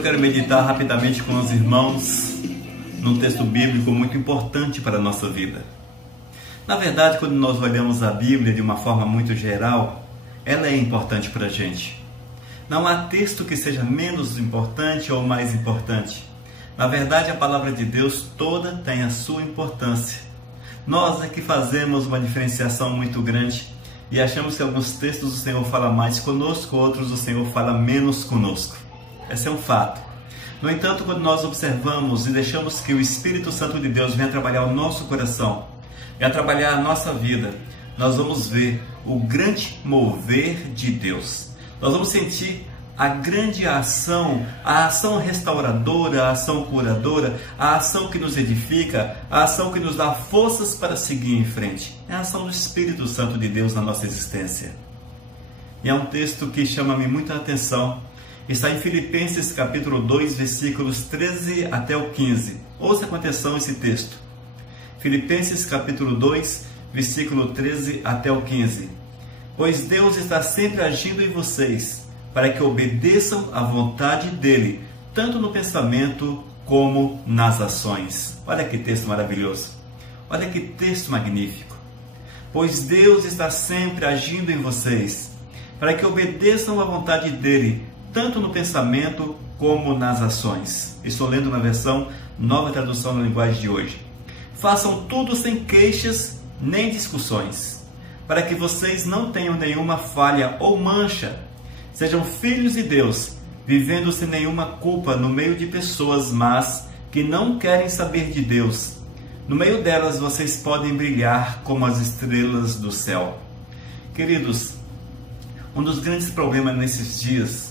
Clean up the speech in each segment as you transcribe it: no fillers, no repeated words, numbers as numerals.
eu quero meditar rapidamente com os irmãos num texto bíblico muito importante para a nossa vida. Na verdade, quando nós olhamos a Bíblia de uma forma muito geral, ela é importante para a gente. Não há texto que seja menos importante ou mais importante. Na verdade, a palavra de Deus toda tem a sua importância. Nós é que fazemos uma diferenciação muito grande e achamos que alguns textos o Senhor fala mais conosco, outros o Senhor fala menos conosco. Esse é um fato. No entanto, quando nós observamos e deixamos que o Espírito Santo de Deus venha trabalhar o nosso coração, venha trabalhar a nossa vida, nós vamos ver o grande mover de Deus. Nós vamos sentir a grande ação, a ação restauradora, a ação curadora, a ação que nos edifica, a ação que nos dá forças para seguir em frente. É a ação do Espírito Santo de Deus na nossa existência. E é um texto que chama-me muita atenção. Está em Filipenses capítulo 2, versículos 13 até o 15. Ouça com atenção esse texto. Filipenses capítulo 2, versículo 13 até o 15. Pois Deus está sempre agindo em vocês, para que obedeçam à vontade dEle, tanto no pensamento como nas ações. Olha que texto maravilhoso. Olha que texto magnífico. Pois Deus está sempre agindo em vocês, para que obedeçam à vontade dEle, tanto no pensamento como nas ações. Estou lendo na versão Nova Tradução da Linguagem de hoje. Façam tudo sem queixas nem discussões, para que vocês não tenham nenhuma falha ou mancha. Sejam filhos de Deus, vivendo sem nenhuma culpa no meio de pessoas más que não querem saber de Deus. No meio delas vocês podem brilhar como as estrelas do céu. Queridos, um dos grandes problemas nesses dias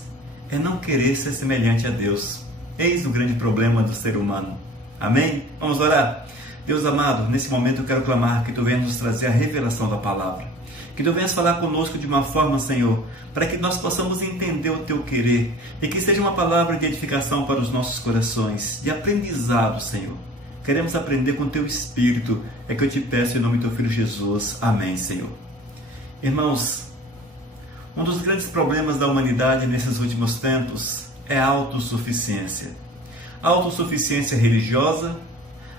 é não querer ser semelhante a Deus. Eis o grande problema do ser humano. Amém? Vamos orar? Deus amado, nesse momento eu quero clamar que Tu venhas nos trazer a revelação da palavra. Que Tu venhas falar conosco de uma forma, Senhor, para que nós possamos entender o Teu querer e que seja uma palavra de edificação para os nossos corações, de aprendizado, Senhor. Queremos aprender com Teu Espírito, é que eu te peço em nome do Teu Filho Jesus. Amém, Senhor. Irmãos, um dos grandes problemas da humanidade nesses últimos tempos é a autossuficiência. Autossuficiência religiosa,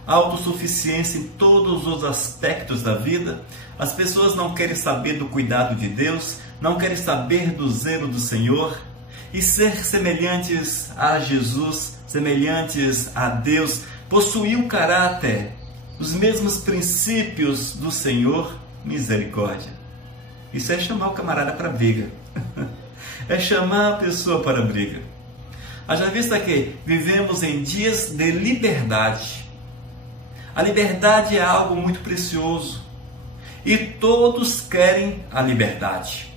autossuficiência em todos os aspectos da vida. As pessoas não querem saber do cuidado de Deus, não querem saber do zelo do Senhor. E ser semelhantes a Jesus, semelhantes a Deus, possuir o caráter, os mesmos princípios do Senhor, misericórdia. Isso é chamar o camarada para briga. É chamar a pessoa para briga. Haja vista que vivemos em dias de liberdade. A liberdade é algo muito precioso. E todos querem a liberdade.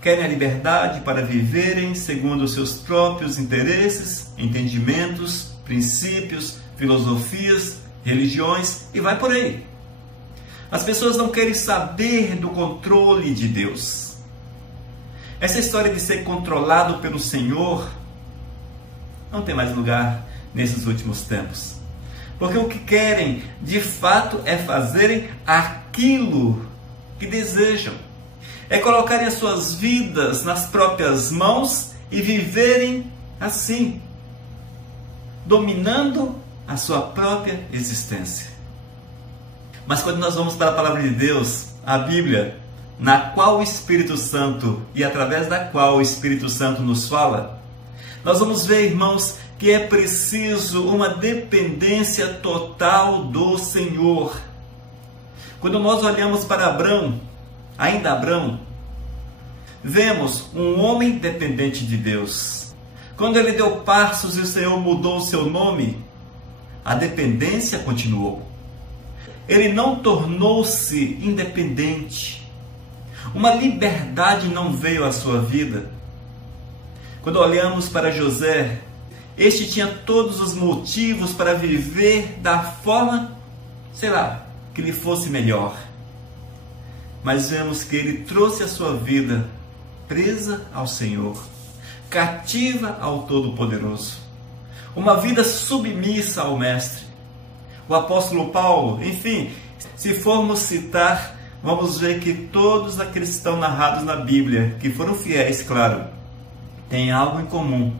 Querem a liberdade para viverem segundo os seus próprios interesses, entendimentos, princípios, filosofias, religiões e vai por aí. As pessoas não querem saber do controle de Deus. Essa história de ser controlado pelo Senhor não tem mais lugar nesses últimos tempos. Porque o que querem, de fato, é fazerem aquilo que desejam. É colocarem as suas vidas nas próprias mãos e viverem assim, dominando a sua própria existência. Mas quando nós vamos para a palavra de Deus, a Bíblia, na qual o Espírito Santo e através da qual o Espírito Santo nos fala, nós vamos ver, irmãos, que é preciso uma dependência total do Senhor. Quando nós olhamos para Abrão, ainda Abrão, vemos um homem dependente de Deus. Quando ele deu passos e o Senhor mudou o seu nome, a dependência continuou. Ele não tornou-se independente. Uma liberdade não veio à sua vida. Quando olhamos para José, este tinha todos os motivos para viver da forma, que lhe fosse melhor. Mas vemos que ele trouxe a sua vida presa ao Senhor, cativa ao Todo-Poderoso. Uma vida submissa ao Mestre. O apóstolo Paulo, enfim, se formos citar, vamos ver que todos aqueles que estão narrados na Bíblia, que foram fiéis, claro, têm algo em comum,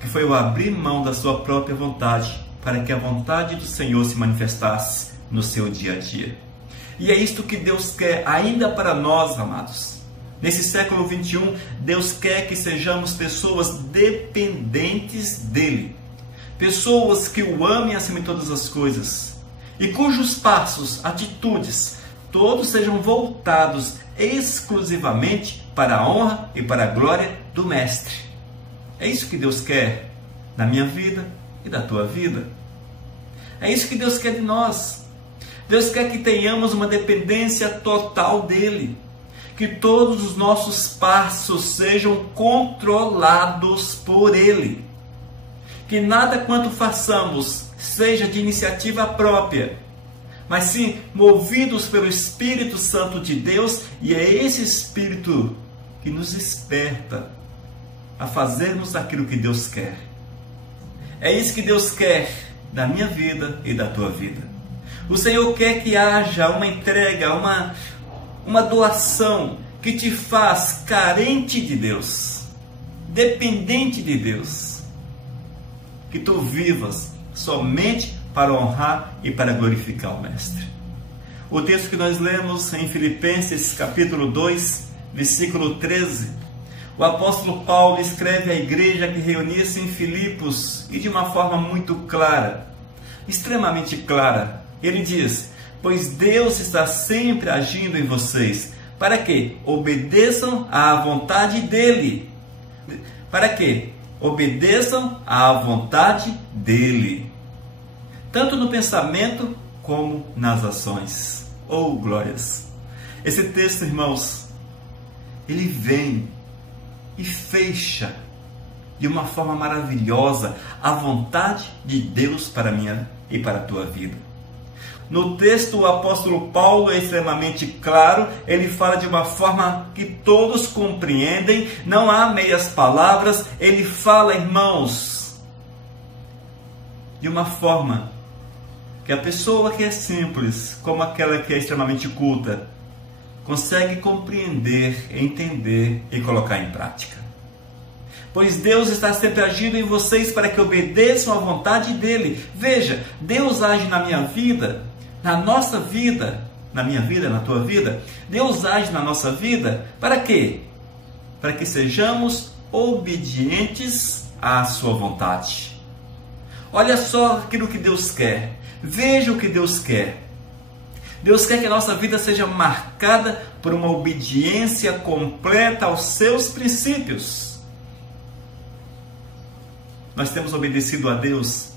que que foi o abrir mão da sua própria vontade para que a vontade do Senhor se manifestasse no seu dia a dia. E é isto que Deus quer ainda para nós, amados. Nesse século 21, Deus quer que sejamos pessoas dependentes dEle. Pessoas que o amem acima de todas as coisas e cujos passos, atitudes, todos sejam voltados exclusivamente para a honra e para a glória do Mestre. É isso que Deus quer na minha vida e da tua vida. É isso que Deus quer de nós. Deus quer que tenhamos uma dependência total dEle. Que todos os nossos passos sejam controlados por Ele. Que nada quanto façamos seja de iniciativa própria, mas sim movidos pelo Espírito Santo de Deus, e é esse Espírito que nos desperta a fazermos aquilo que Deus quer. É isso que Deus quer da minha vida e da tua vida. O Senhor quer que haja uma entrega, uma doação que te faz carente de Deus, dependente de Deus. Que tu vivas somente para honrar e para glorificar o Mestre. O texto que nós lemos em Filipenses capítulo 2, versículo 13, o apóstolo Paulo escreve à igreja que reunia-se em Filipos, e de uma forma muito clara, extremamente clara. Ele diz: pois Deus está sempre agindo em vocês, para que obedeçam à vontade dEle. Para que obedeçam à vontade dEle, tanto no pensamento como nas ações. Oh, glórias! Esse texto, irmãos, ele vem e fecha de uma forma maravilhosa a vontade de Deus para a minha e para a tua vida. No texto, o apóstolo Paulo é extremamente claro, ele fala de uma forma que todos compreendem, não há meias palavras, ele fala, irmãos, de uma forma que a pessoa que é simples, como aquela que é extremamente culta, consegue compreender, entender e colocar em prática. Pois Deus está sempre agindo em vocês para que obedeçam à vontade dEle. Veja, Deus age na minha vida, na nossa vida, na minha vida, na tua vida. Deus age na nossa vida para quê? Para que sejamos obedientes à sua vontade. Olha só aquilo que Deus quer. Veja o que Deus quer. Deus quer que a nossa vida seja marcada por uma obediência completa aos seus princípios. Nós temos obedecido a Deus?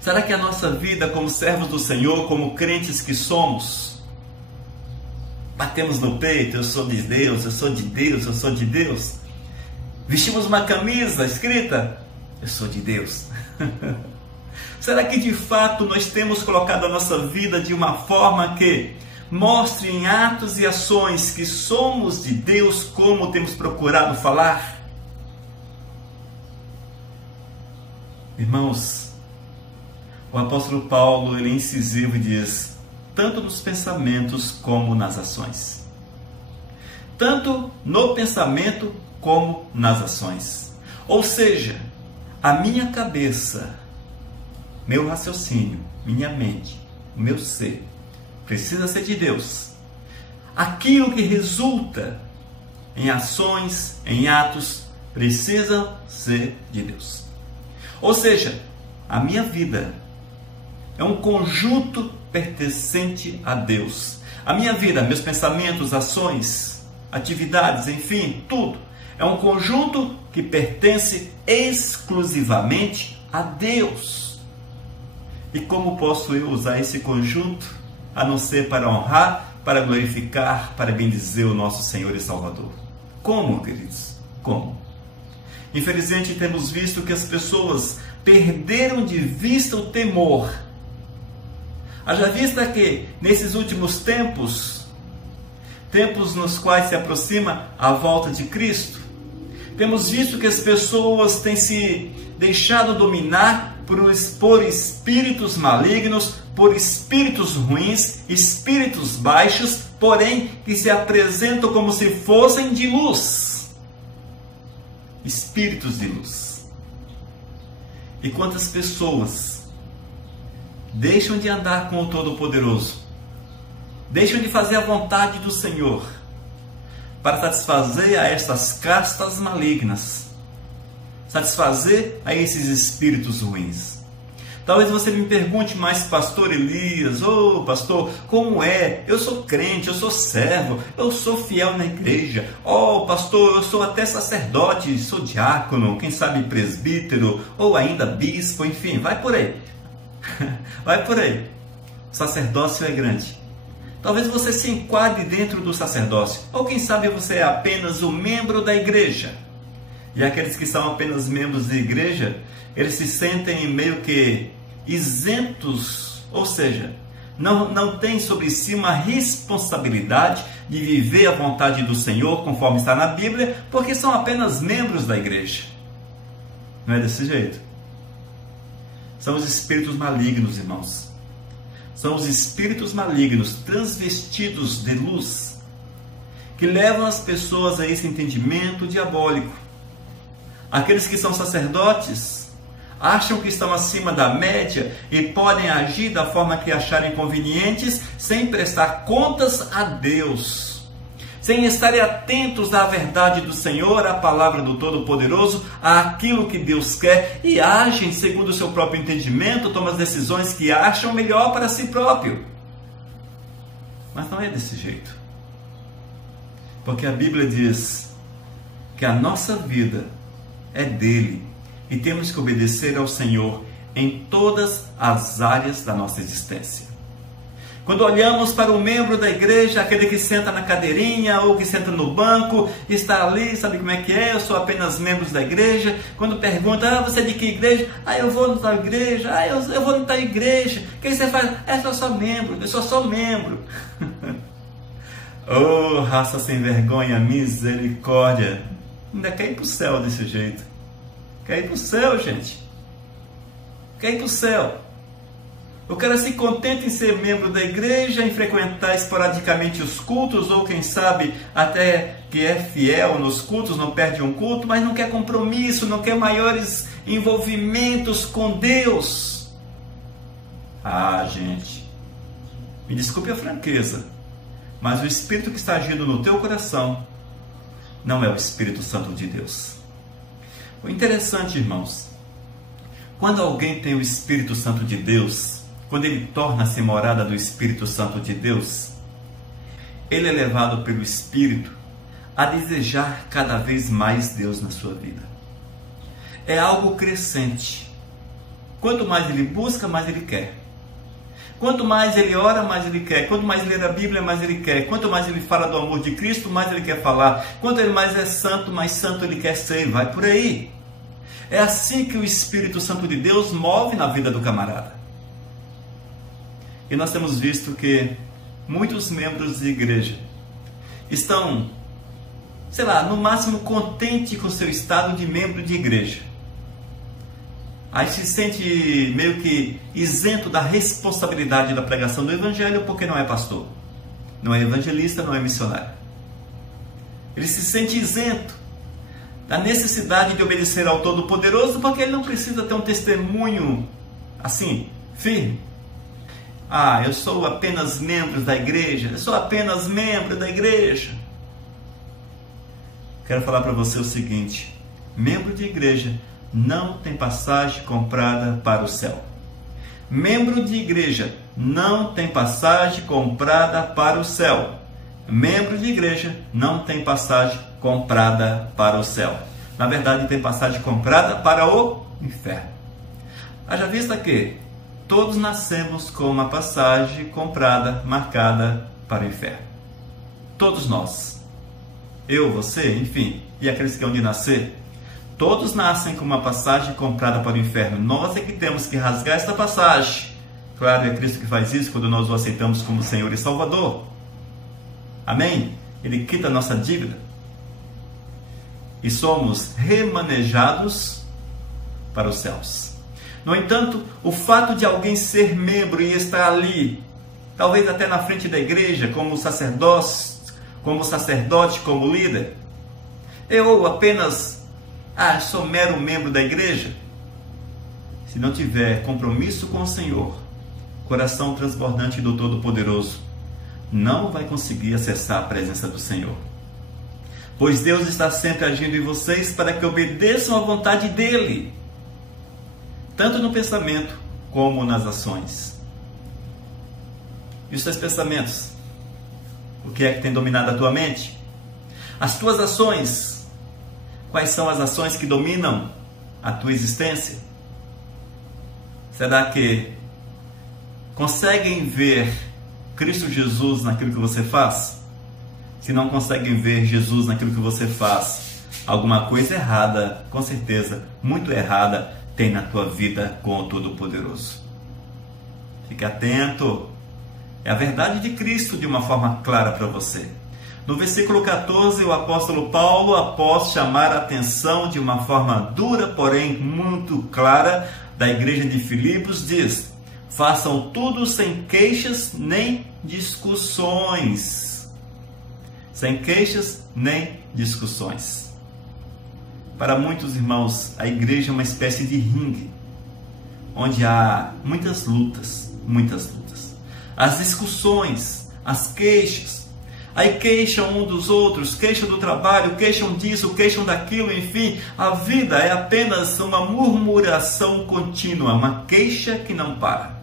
Será que a nossa vida como servos do Senhor, como crentes que somos, batemos no peito, eu sou de Deus, eu sou de Deus, eu sou de Deus? Vestimos uma camisa escrita, eu sou de Deus. Será que de fato nós temos colocado a nossa vida de uma forma que mostre em atos e ações que somos de Deus, como temos procurado falar? Irmãos, o apóstolo Paulo, ele é incisivo e diz, tanto nos pensamentos como nas ações. Tanto no pensamento como nas ações. Ou seja, a minha cabeça, meu raciocínio, minha mente, o meu ser, precisa ser de Deus. Aquilo que resulta em ações, em atos, precisa ser de Deus. Ou seja, a minha vida é um conjunto pertencente a Deus. A minha vida, meus pensamentos, ações, atividades, enfim, tudo, é um conjunto que pertence exclusivamente a Deus. E como posso eu usar esse conjunto, a não ser para honrar, para glorificar, para bendizer o nosso Senhor e Salvador? Como, queridos? Como? Infelizmente, temos visto que as pessoas perderam de vista o temor. Haja vista que, nesses últimos tempos nos quais se aproxima a volta de Cristo, temos visto que as pessoas têm se deixado dominar por espíritos malignos, por espíritos ruins, espíritos baixos, porém que se apresentam como se fossem de luz. Espíritos de luz. E quantas pessoas deixam de andar com o Todo-Poderoso, deixam de fazer a vontade do Senhor para satisfazer a estas castas malignas, satisfazer a esses espíritos ruins. Talvez você me pergunte, mas pastor Elias, pastor, como é? Eu sou crente, eu sou servo, eu sou fiel na igreja. Pastor, eu sou até sacerdote, sou diácono, quem sabe presbítero, ou ainda bispo, enfim, vai por aí. Vai por aí. O sacerdócio é grande. Talvez você se enquadre dentro do sacerdócio, ou quem sabe você é apenas um membro da igreja. E aqueles que são apenas membros da igreja, eles se sentem meio que isentos, ou seja, não têm sobre si uma responsabilidade de viver a vontade do Senhor, conforme está na Bíblia, porque são apenas membros da igreja. Não é desse jeito. São os espíritos malignos, irmãos. São os espíritos malignos transvestidos de luz que levam as pessoas a esse entendimento diabólico. Aqueles que são sacerdotes acham que estão acima da média e podem agir da forma que acharem convenientes sem prestar contas a Deus, sem estarem atentos à verdade do Senhor, à palavra do Todo-Poderoso, àquilo que Deus quer, e agem segundo o seu próprio entendimento, tomam as decisões que acham melhor para si próprio. Mas não é desse jeito. Porque a Bíblia diz que a nossa vida é dele e temos que obedecer ao Senhor em todas as áreas da nossa existência. Quando olhamos para um membro da igreja, aquele que senta na cadeirinha ou que senta no banco, está ali, sabe como é que é? Eu sou apenas membro da igreja. Quando pergunta, você é de que igreja? Eu vou na tal igreja. Eu vou na tal igreja. O que você faz? Eu sou só membro, eu sou só membro. Oh, raça sem vergonha, misericórdia. Ainda quer ir para o céu desse jeito. Quer ir para o céu, gente. Quer ir para o céu. O cara se contenta em ser membro da igreja, em frequentar esporadicamente os cultos, ou quem sabe até que é fiel nos cultos, não perde um culto, mas não quer compromisso, não quer maiores envolvimentos com Deus. Gente, me desculpe a franqueza, mas o Espírito que está agindo no teu coração não é o Espírito Santo de Deus. O interessante, irmãos, quando alguém tem o Espírito Santo de Deus, quando ele torna-se morada do Espírito Santo de Deus, ele é levado pelo Espírito a desejar cada vez mais Deus na sua vida. É algo crescente. Quanto mais ele busca, mais ele quer. Quanto mais ele ora, mais ele quer. Quanto mais ele lê a Bíblia, mais ele quer. Quanto mais ele fala do amor de Cristo, mais ele quer falar. Quanto ele mais é santo, mais santo ele quer ser. Vai por aí. É assim que o Espírito Santo de Deus move na vida do camarada. E nós temos visto que muitos membros de igreja estão, no máximo contente com o seu estado de membro de igreja. Aí se sente meio que isento da responsabilidade da pregação do Evangelho porque não é pastor, não é evangelista, não é missionário. Ele se sente isento da necessidade de obedecer ao Todo-Poderoso porque ele não precisa ter um testemunho assim, firme. Eu sou apenas membro da igreja, eu sou apenas membro da igreja. Quero falar para você o seguinte: membro de igreja não tem passagem comprada para o céu. Membro de igreja não tem passagem comprada para o céu. Membro de igreja não tem passagem comprada para o céu. Na verdade, tem passagem comprada para o inferno. Haja vista que todos nascemos com uma passagem comprada, marcada para o inferno. Todos nós. Eu, você, enfim, e aqueles que hão de nascer. Todos nascem com uma passagem comprada para o inferno. Nós é que temos que rasgar esta passagem. Claro, é Cristo que faz isso quando nós o aceitamos como Senhor e Salvador. Amém? Ele quita a nossa dívida. E somos remanejados para os céus. No entanto, o fato de alguém ser membro e estar ali, talvez até na frente da igreja, como sacerdote, como líder, eu apenas, sou mero membro da igreja, se não tiver compromisso com o Senhor, coração transbordante do Todo-Poderoso, não vai conseguir acessar a presença do Senhor. Pois Deus está sempre agindo em vocês para que obedeçam à vontade dEle, tanto no pensamento como nas ações. E os teus pensamentos? O que é que tem dominado a tua mente? As tuas ações? Quais são as ações que dominam a tua existência? Será que conseguem ver Cristo Jesus naquilo que você faz? Se não conseguem ver Jesus naquilo que você faz, alguma coisa errada, com certeza, muito errada, tem na tua vida com o Todo-Poderoso. Fique atento. É a verdade de Cristo de uma forma clara para você. No versículo 14, o apóstolo Paulo, após chamar a atenção de uma forma dura, porém muito clara, da igreja de Filipos, diz: façam tudo sem queixas nem discussões. Sem queixas nem discussões. Para muitos irmãos, a igreja é uma espécie de ringue, onde há muitas lutas. As discussões, as queixas. Aí queixam um dos outros, queixam do trabalho, queixam disso, queixam daquilo, enfim. A vida é apenas uma murmuração contínua, uma queixa que não para.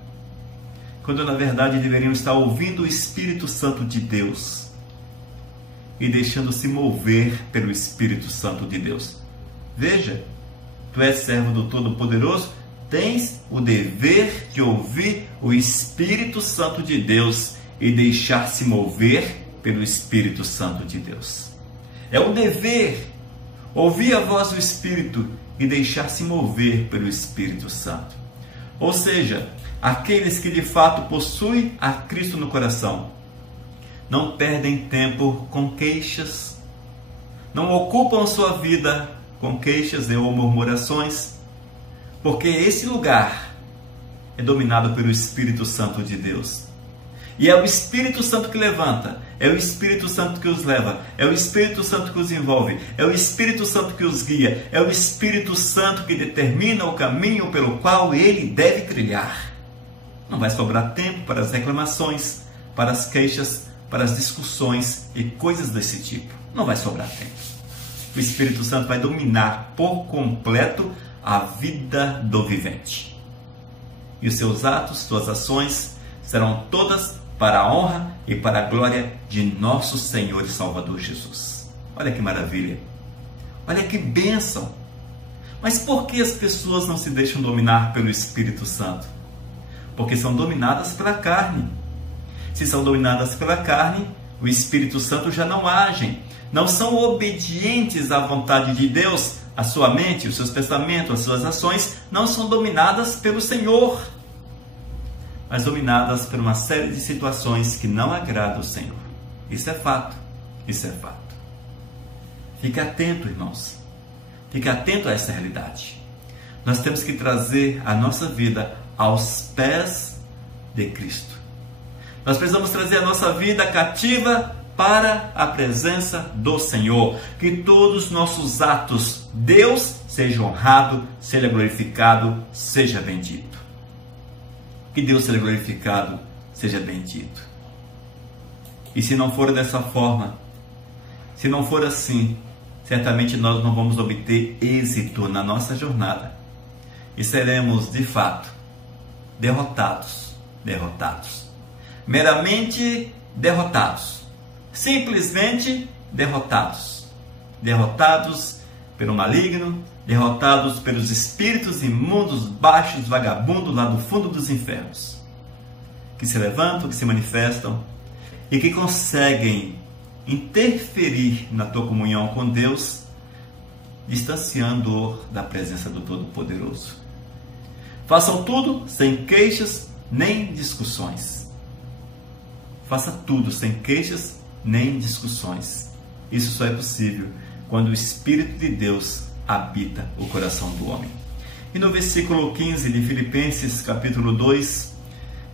Quando na verdade deveriam estar ouvindo o Espírito Santo de Deus e deixando-se mover pelo Espírito Santo de Deus. Veja, tu és servo do Todo-Poderoso, tens o dever de ouvir o Espírito Santo de Deus e deixar-se mover pelo Espírito Santo de Deus. É um dever ouvir a voz do Espírito e deixar-se mover pelo Espírito Santo. Ou seja, aqueles que de fato possuem a Cristo no coração não perdem tempo com queixas, não ocupam sua vida com queixas ou murmurações, porque esse lugar é dominado pelo Espírito Santo de Deus. E é o Espírito Santo que levanta, é o Espírito Santo que os leva, é o Espírito Santo que os envolve, é o Espírito Santo que os guia, é o Espírito Santo que determina o caminho pelo qual ele deve trilhar. Não vai sobrar tempo para as reclamações, para as queixas, para as discussões e coisas desse tipo. Não vai sobrar tempo. O Espírito Santo vai dominar por completo a vida do vivente. E os seus atos, suas ações serão todas para a honra e para a glória de nosso Senhor e Salvador Jesus. Olha que maravilha! Olha que bênção! Mas por que as pessoas não se deixam dominar pelo Espírito Santo? Porque são dominadas pela carne. Se são dominadas pela carne, o Espírito Santo já não agem. Não são obedientes à vontade de Deus. A sua mente, os seus pensamentos, as suas ações não são dominadas pelo Senhor, mas dominadas por uma série de situações que não agradam o Senhor. Isso é fato. Isso é fato. Fique atento, irmãos. Fique atento a essa realidade. Nós temos que trazer a nossa vida aos pés de Cristo. Nós precisamos trazer a nossa vida cativa para a presença do Senhor. Que todos os nossos atos, Deus seja honrado, seja glorificado, seja bendito. Que Deus seja glorificado, seja bendito. E se não for dessa forma, se não for assim, certamente nós não vamos obter êxito na nossa jornada. E seremos, de fato, derrotados. Meramente derrotados. Simplesmente derrotados. Derrotados pelo maligno, derrotados pelos espíritos imundos, baixos, vagabundos lá do fundo dos infernos, que se levantam, que se manifestam e que conseguem interferir na tua comunhão com Deus, distanciando-o da presença do Todo-Poderoso. Façam tudo sem queixas nem discussões. Faça tudo sem queixas nem discussões. Isso só é possível quando o Espírito de Deus habita o coração do homem. E no versículo 15 de Filipenses, capítulo 2,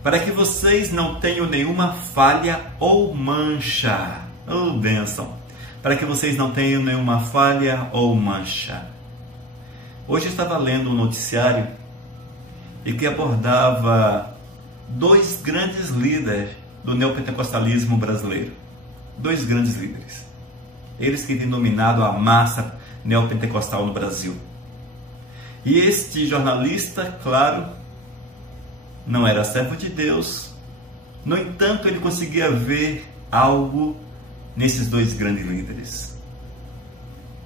para que vocês não tenham nenhuma falha ou mancha. Oh, bênção! Para que vocês não tenham nenhuma falha ou mancha. Hoje eu estava lendo um noticiário e que abordava dois grandes líderes do neopentecostalismo brasileiro. Dois grandes líderes. Eles que têm dominado a massa neopentecostal no Brasil. E este jornalista, claro, não era servo de Deus. No entanto, ele conseguia ver algo nesses dois grandes líderes.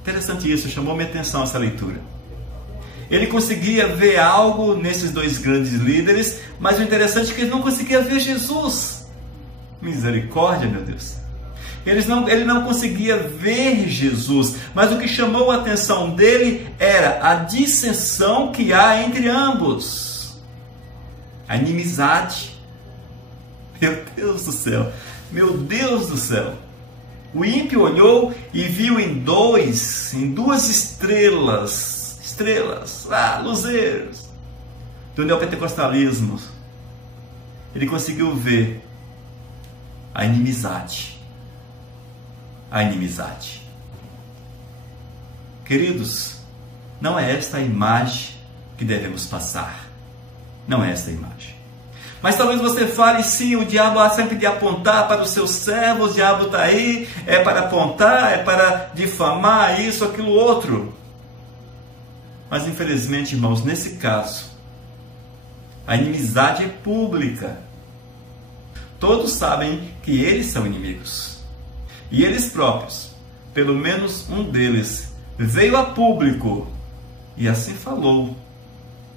Interessante isso, chamou minha atenção essa leitura. Ele conseguia ver algo nesses dois grandes líderes, mas o interessante é que ele não conseguia ver Jesus. Misericórdia, meu Deus. Ele não conseguia ver Jesus, mas o que chamou a atenção dele era a dissensão que há entre ambos. A inimizade. Meu Deus do céu, meu Deus do céu. O ímpio olhou e viu em duas estrelas, luzeiros do neopentecostalismo. Ele conseguiu ver a inimizade. A inimizade. Queridos, não é esta a imagem que devemos passar. Não é esta a imagem. Mas talvez você fale, sim, o diabo há sempre de apontar para os seus servos, o diabo está aí, é para apontar, é para difamar isso, aquilo, outro. Mas infelizmente, irmãos, nesse caso, a inimizade é pública. Todos sabem que eles são inimigos. E eles próprios, pelo menos um deles, veio a público e assim falou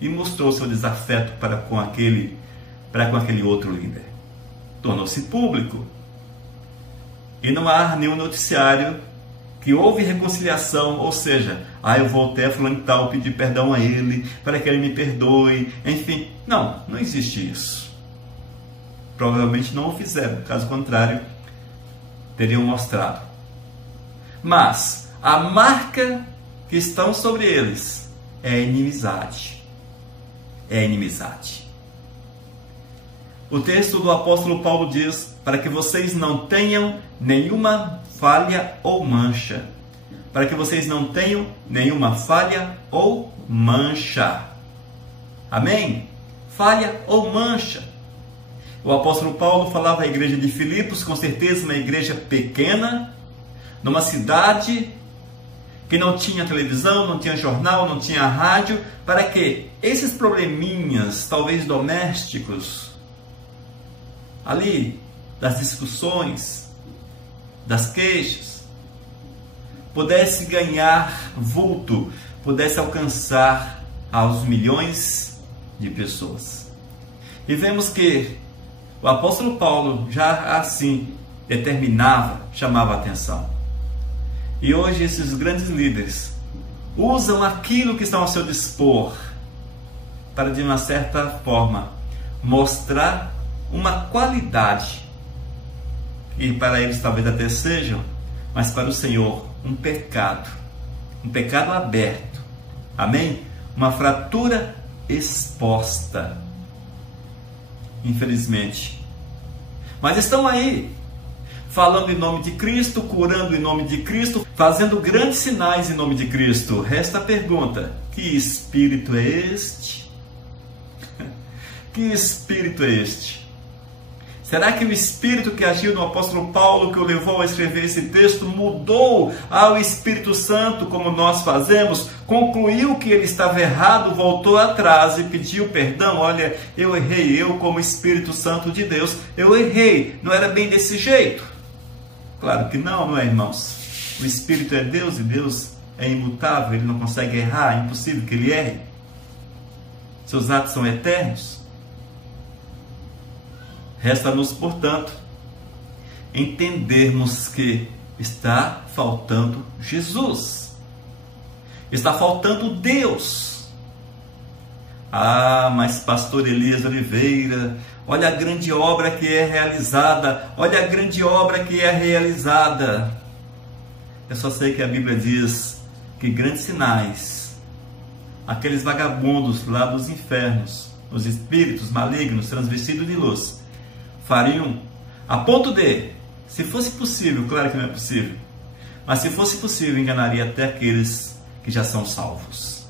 e mostrou seu desafeto para com aquele outro líder. Tornou-se público. E não há nenhum noticiário que houve reconciliação, ou seja, eu voltei a fulano tal, pedir perdão a ele, para que ele me perdoe, enfim. Não existe isso. Provavelmente não o fizeram, caso contrário, teriam mostrado. Mas a marca que estão sobre eles é a inimizade. É a inimizade. O texto do apóstolo Paulo diz: para que vocês não tenham nenhuma falha ou mancha. Para que vocês não tenham nenhuma falha ou mancha. Amém? Falha ou mancha. O apóstolo Paulo falava à igreja de Filipos, com certeza uma igreja pequena, numa cidade que não tinha televisão, não tinha jornal, não tinha rádio, para que esses probleminhas, talvez domésticos, ali, das discussões, das queixas, pudesse ganhar vulto, pudesse alcançar aos milhões de pessoas. E vemos que o apóstolo Paulo já assim determinava, chamava a atenção. E hoje esses grandes líderes usam aquilo que estão ao seu dispor para, de uma certa forma, mostrar uma qualidade que para eles talvez até sejam, mas para o Senhor um pecado aberto. Amém? Uma fratura exposta. Infelizmente. Mas estão aí, falando em nome de Cristo, curando em nome de Cristo, fazendo grandes sinais em nome de Cristo. Resta a pergunta: que espírito é este? Que espírito é este? Será que o espírito que agiu no apóstolo Paulo, que o levou a escrever esse texto, mudou ao Espírito Santo, como nós fazemos? Concluiu que ele estava errado, voltou atrás e pediu perdão? Olha, eu errei, eu como Espírito Santo de Deus, eu errei, não era bem desse jeito. Claro que não é, irmãos? O Espírito é Deus e Deus é imutável, ele não consegue errar, é impossível que ele erre. Seus atos são eternos. Resta-nos, portanto, entendermos que está faltando Jesus. Está faltando Deus. Mas pastor Elias Oliveira, olha a grande obra que é realizada. Olha a grande obra que é realizada. Eu só sei que a Bíblia diz que grandes sinais, aqueles vagabundos lá dos infernos, os espíritos malignos transvestidos de luz, fariam a ponto de, se fosse possível, claro que não é possível, mas se fosse possível, enganaria até aqueles que já são salvos.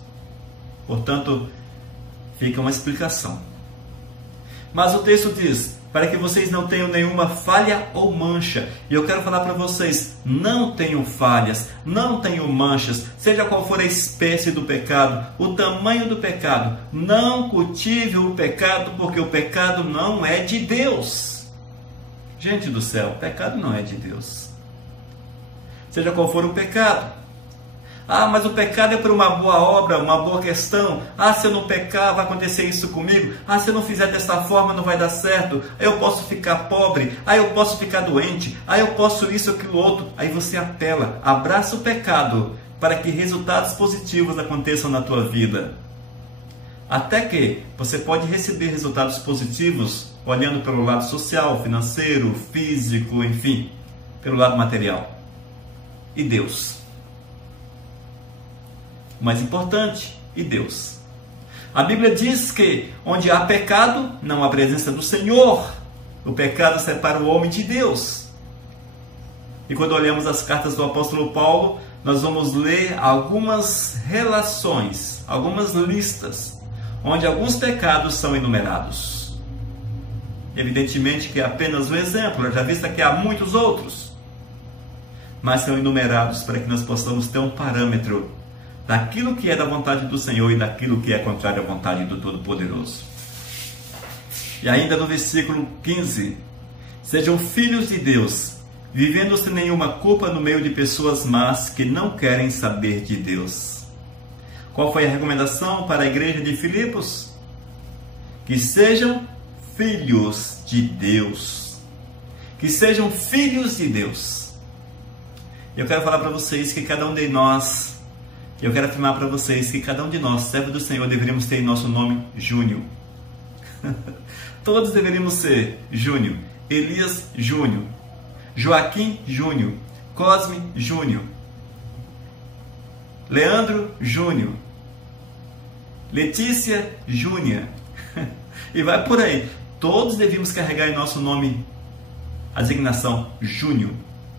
Portanto, Fica uma explicação. Mas o texto diz, para que vocês não tenham nenhuma falha ou mancha. E eu quero falar para vocês, não tenham falhas, não tenham manchas, seja qual for a espécie do pecado, o tamanho do pecado. Não cultive o pecado, porque o pecado não é de Deus. Gente do céu, o pecado não é de Deus. Seja qual for o pecado. Ah, mas o pecado é por uma boa obra, uma boa questão. Ah, se eu não pecar, vai acontecer isso comigo. Ah, se eu não fizer dessa forma, não vai dar certo. Eu posso ficar pobre. Ah, eu posso ficar doente. Ah, eu posso isso, aquilo, outro. Aí você apela, abraça o pecado para que resultados positivos aconteçam na tua vida. Até que você pode receber resultados positivos olhando pelo lado social, financeiro, físico, enfim, pelo lado material. E Deus? O mais importante, e Deus? A Bíblia diz que onde há pecado, não há presença do Senhor. O pecado separa o homem de Deus. E quando olhamos as cartas do apóstolo Paulo, nós vamos ler algumas relações, algumas listas, onde alguns pecados são enumerados. Evidentemente que é apenas um exemplo, já visto que há muitos outros, mas são enumerados para que nós possamos ter um parâmetro daquilo que é da vontade do Senhor e daquilo que é contrário à vontade do Todo-Poderoso. E ainda no versículo 15, sejam filhos de Deus, vivendo sem nenhuma culpa no meio de pessoas más que não querem saber de Deus. Qual foi a recomendação para a igreja de Filipos? Que sejam filhos de Deus. Que sejam filhos de Deus. Eu quero falar para vocês que cada um de nós, eu quero afirmar para vocês que cada um de nós, servo do Senhor, deveríamos ter em nosso nome Júnior. Todos deveríamos ser Júnior. Elias Júnior, Joaquim Júnior, Cosme Júnior, Leandro Júnior, Letícia Júnior. E vai por aí. Todos devíamos carregar em nosso nome a designação Júnior.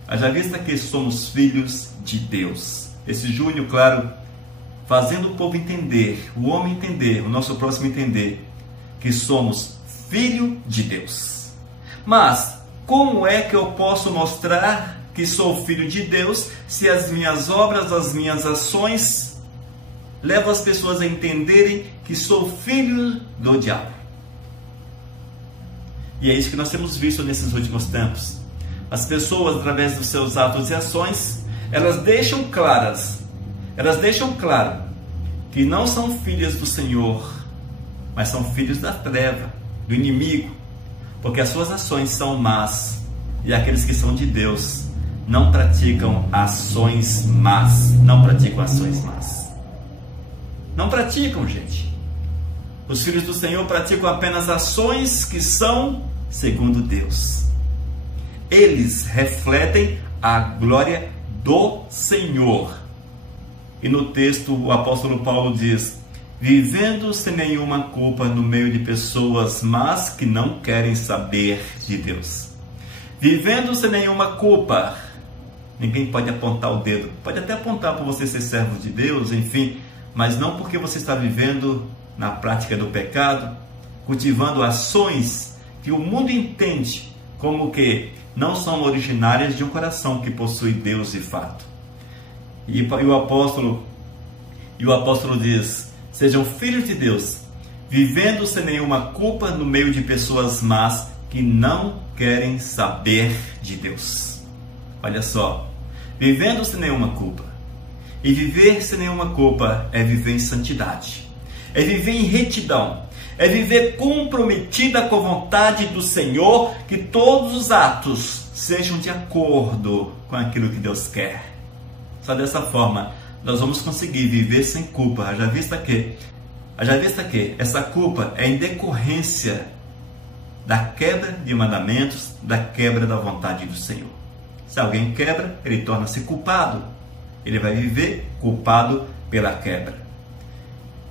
Haja vista que somos filhos de Deus. Esse Júnior, claro, fazendo o povo entender, o homem entender, o nosso próximo entender, que somos filho de Deus. Mas, como é que eu posso mostrar que sou filho de Deus se as minhas obras, as minhas ações levam as pessoas a entenderem que sou filho do diabo? E é isso que nós temos visto nesses últimos tempos. As pessoas, através dos seus atos e ações, elas deixam claro que não são filhas do Senhor, mas são filhos da treva, do inimigo, porque as suas ações são más, e aqueles que são de Deus não praticam ações más, não praticam ações más. Não praticam, gente. Os filhos do Senhor praticam apenas ações que são segundo Deus. Eles refletem a glória do Senhor. E no texto o apóstolo Paulo diz: vivendo sem nenhuma culpa no meio de pessoas más que não querem saber de Deus. Vivendo sem nenhuma culpa. Ninguém pode apontar o dedo. Pode até apontar por você ser servo de Deus, enfim, mas não porque você está vivendo na prática do pecado, cultivando ações que o mundo entende como que não são originárias de um coração que possui Deus de fato. E o apóstolo diz: sejam filhos de Deus, vivendo sem nenhuma culpa no meio de pessoas más que não querem saber de Deus. Olha só, vivendo sem nenhuma culpa. E viver sem nenhuma culpa é viver em santidade, é viver em retidão, é viver comprometida com a vontade do Senhor, que todos os atos sejam de acordo com aquilo que Deus quer. Só dessa forma nós vamos conseguir viver sem culpa. Haja vista que essa culpa é em decorrência da quebra de mandamentos, da quebra da vontade do Senhor. Se alguém quebra, ele torna-se culpado. Ele vai viver culpado pela quebra.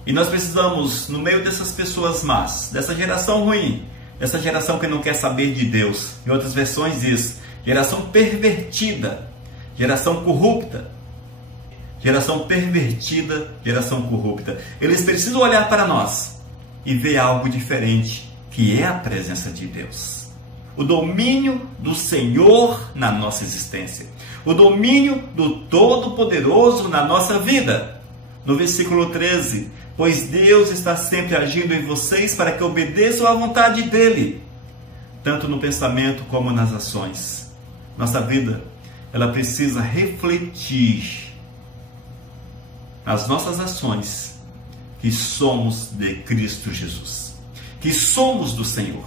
E nós precisamos, no meio dessas pessoas más, dessa geração ruim, dessa geração que não quer saber de Deus, em outras versões diz, geração pervertida, geração corrupta, geração pervertida, geração corrupta. Eles precisam olhar para nós e vê algo diferente, que é a presença de Deus. O domínio do Senhor na nossa existência. O domínio do Todo-Poderoso na nossa vida. No versículo 13, pois Deus está sempre agindo em vocês para que obedeçam à vontade dEle, tanto no pensamento como nas ações. Nossa vida, ela precisa refletir nas nossas ações que somos de Cristo Jesus, que somos do Senhor,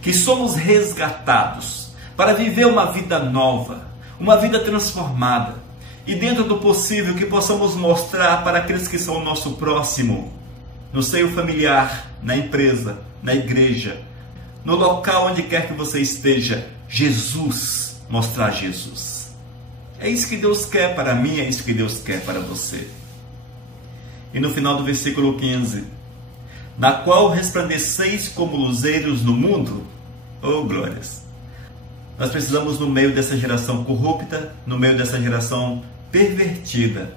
que somos resgatados para viver uma vida nova, uma vida transformada, e dentro do possível que possamos mostrar para aqueles que são o nosso próximo, no seio familiar, na empresa, na igreja, no local onde quer que você esteja, Jesus, mostrar Jesus. É isso que Deus quer para mim, é isso que Deus quer para você. E no final do versículo 15, na qual resplandeceis como luzeiros no mundo, oh glórias! Nós precisamos, no meio dessa geração corrupta, no meio dessa geração pervertida,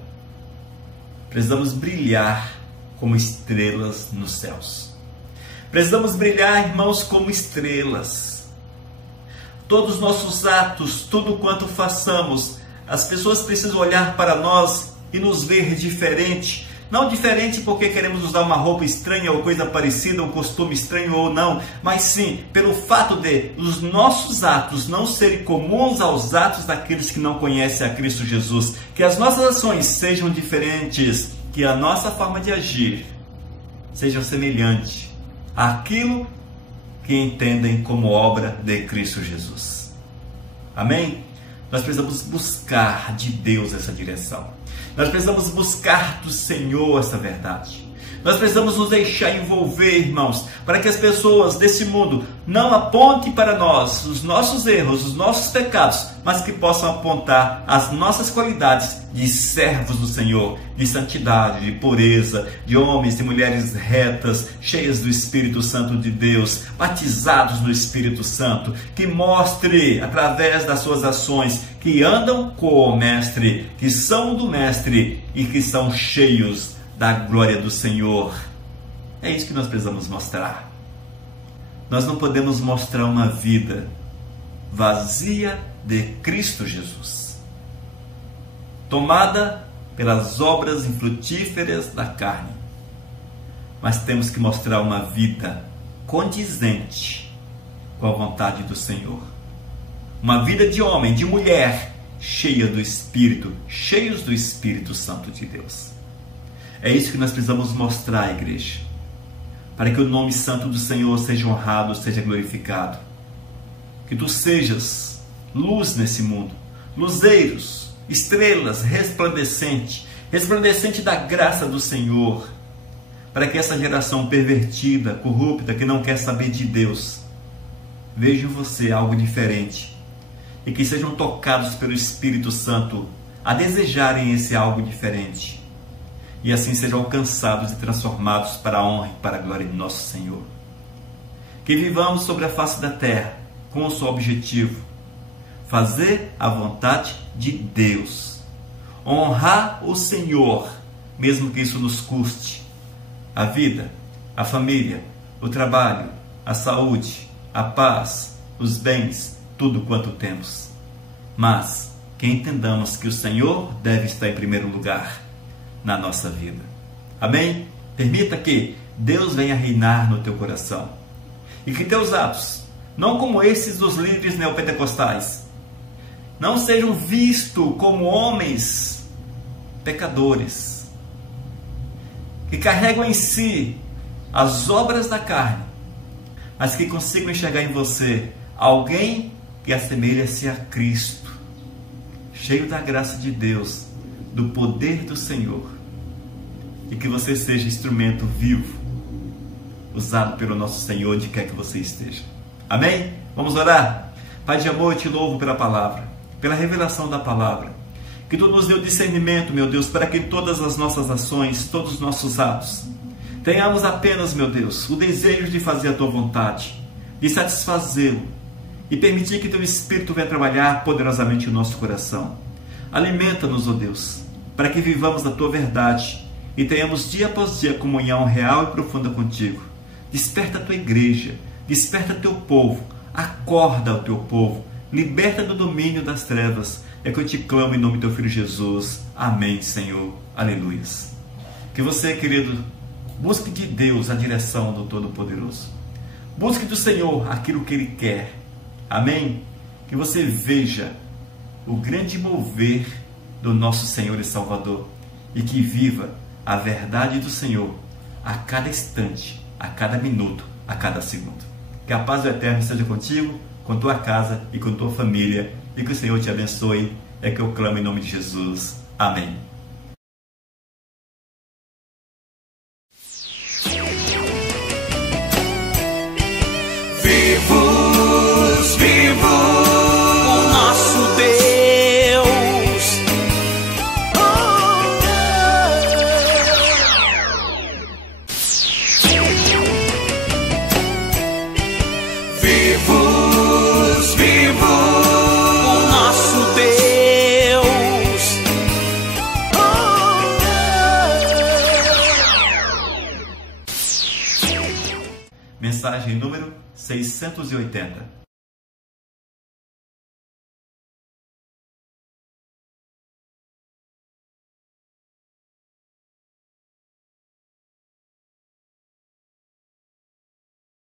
precisamos brilhar como estrelas nos céus. Precisamos brilhar, irmãos, como estrelas. Todos os nossos atos, tudo quanto façamos, as pessoas precisam olhar para nós e nos ver diferente. Não diferente porque queremos usar uma roupa estranha ou coisa parecida, um costume estranho ou não, mas sim pelo fato de os nossos atos não serem comuns aos atos daqueles que não conhecem a Cristo Jesus. Que as nossas ações sejam diferentes, que a nossa forma de agir seja semelhante àquilo que entendem como obra de Cristo Jesus. Amém? Nós precisamos buscar de Deus essa direção. Nós precisamos buscar do Senhor essa verdade. Nós precisamos nos deixar envolver, irmãos, para que as pessoas desse mundo não apontem para nós os nossos erros, os nossos pecados, mas que possam apontar as nossas qualidades de servos do Senhor, de santidade, de pureza, de homens e mulheres retas, cheias do Espírito Santo de Deus, batizados no Espírito Santo, que mostre através das suas ações que andam com o Mestre, que são do Mestre e que são cheios da glória do Senhor. É isso que nós precisamos mostrar. Nós não podemos mostrar uma vida vazia de Cristo Jesus, tomada pelas obras infrutíferas da carne, mas temos que mostrar uma vida condizente com a vontade do Senhor, uma vida de homem, de mulher, cheia do Espírito, cheios do Espírito Santo de Deus. É isso que nós precisamos mostrar à igreja, para que o nome santo do Senhor seja honrado, seja glorificado. Que tu sejas luz nesse mundo, luzeiros, estrelas, resplandecente da graça do Senhor, para que essa geração pervertida, corrupta, que não quer saber de Deus, veja em você algo diferente e que sejam tocados pelo Espírito Santo a desejarem esse algo diferente. E assim sejam alcançados e transformados para a honra e para a glória de nosso Senhor. Que vivamos sobre a face da terra com o seu objetivo: fazer a vontade de Deus, honrar o Senhor, mesmo que isso nos custe a vida, a família, o trabalho, a saúde, a paz, os bens, tudo quanto temos. Mas que entendamos que o Senhor deve estar em primeiro lugar na nossa vida. Amém? Permita que Deus venha reinar no teu coração e que teus atos, não como esses dos líderes neopentecostais, não sejam vistos como homens pecadores que carregam em si as obras da carne, mas que consigam enxergar em você alguém que assemelha-se a Cristo, cheio da graça de Deus, do poder do Senhor, e que você seja instrumento vivo, usado pelo nosso Senhor onde quer que você esteja. Amém? Vamos orar? Pai de amor, eu te louvo pela palavra, pela revelação da palavra, que tu nos dê o discernimento, meu Deus, para que todas as nossas ações, todos os nossos atos, tenhamos apenas, meu Deus, o desejo de fazer a tua vontade, de satisfazê-lo e permitir que teu Espírito venha trabalhar poderosamente no nosso coração. Alimenta-nos, ó Deus, para que vivamos a tua verdade e tenhamos dia após dia comunhão real e profunda contigo. Desperta a tua igreja, desperta teu povo, acorda o teu povo, liberta do domínio das trevas. É que eu te clamo em nome do teu Filho Jesus. Amém, Senhor. Aleluia. Que você, querido, busque de Deus a direção do Todo-Poderoso. Busque do Senhor aquilo que Ele quer. Amém? Que você veja o grande mover do nosso Senhor e Salvador e que viva a verdade do Senhor a cada instante, a cada minuto, a cada segundo. Que a paz do Eterno esteja contigo, com tua casa e com tua família, e que o Senhor te abençoe. É que eu clamo em nome de Jesus. Amém. Vivos, vivos, o nosso Deus. Vivos, vivos, o nosso Deus. Mensagem número 680.